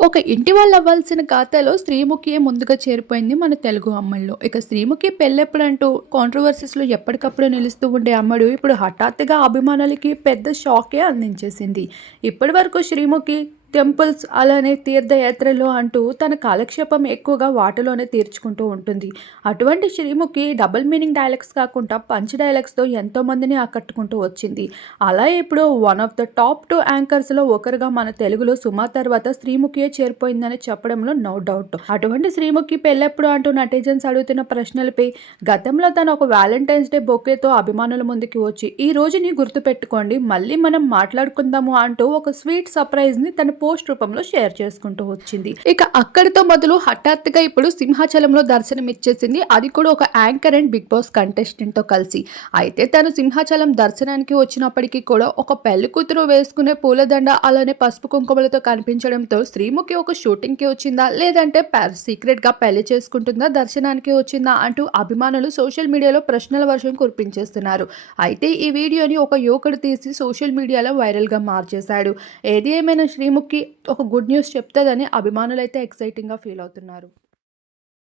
ఒక ఇంటి వాళ్ళు అవ్వాల్సిన ఖాతాలో స్త్రీముఖియే ముందుగా చేరిపోయింది మన తెలుగు అమ్మల్లో ఇక శ్రీముఖి పెళ్ళెప్పుడంటూ కాంట్రవర్సీస్లో ఎప్పటికప్పుడు నిలుస్తూ ఉండే అమ్మడు ఇప్పుడు హఠాత్తుగా అభిమానులకి పెద్ద షాకే అందించేసింది. ఇప్పటి వరకు శ్రీముఖి టెంపుల్స్ అలానే తీర్థయాత్రలు అంటూ తన కాలక్షేపం ఎక్కువగా వాటిలోనే తీర్చుకుంటూ ఉంటుంది. అటువంటి శ్రీముఖి డబుల్ మీనింగ్ డైలాగ్స్ కాకుండా పంచ్ డైలాగ్స్తో ఎంతోమందిని ఆకట్టుకుంటూ వచ్చింది. అలా ఇప్పుడు one of the top two యాంకర్స్లో ఒకరుగా మన తెలుగులో సుమా తర్వాత శ్రీముఖియే చేరిపోయిందని చెప్పడంలో నో డౌట్. అటువంటి శ్రీముఖి పెళ్ళెప్పుడు అంటూ నటిజన్స్ అడుగుతున్న ప్రశ్నలపై గతంలో తను ఒక వ్యాలంటైన్స్ డే బొకేతో అభిమానుల ముందుకి వచ్చి ఈ రోజుని గుర్తుపెట్టుకోండి మళ్ళీ మనం మాట్లాడుకుందాము అంటూ ఒక స్వీట్ సర్ప్రైజ్ని తన పోస్ట్ రూపంలో షేర్ చేసుకుంటూ వచ్చింది. ఇక అక్కడితో మొదలు హఠాత్తుగా ఇప్పుడు సింహాచలంలో దర్శనం ఇచ్చేసింది. అది కూడా ఒక యాంకర్ అండ్ బిగ్ బాస్ కంటెస్టెంట్తో కలిసి. అయితే తను సింహాచలం దర్శనానికి వచ్చినప్పటికీ కూడా ఒక పెళ్ళి కూతురు వేసుకునే పూలదండ అలానే పసుపు కుంకుమలతో కనిపించడంతో శ్రీముఖి ఒక షూటింగ్కి వచ్చిందా? లేదంటే సీక్రెట్గా పెళ్ళి చేసుకుంటుందా? దర్శనానికి వచ్చిందా? అంటూ అభిమానులు సోషల్ మీడియాలో ప్రశ్నల వర్షం కురిపించేస్తున్నారు. అయితే ఈ వీడియోని ఒక యువకుడు తీసి సోషల్ మీడియాలో వైరల్గా మార్చేశాడు. ఏది ఏమైనా శ్రీముఖి ఒక గుడ్ న్యూస్ చెప్తుందని అభిమానులైతే ఎక్సైటింగ్గా ఫీల్ అవుతున్నారు.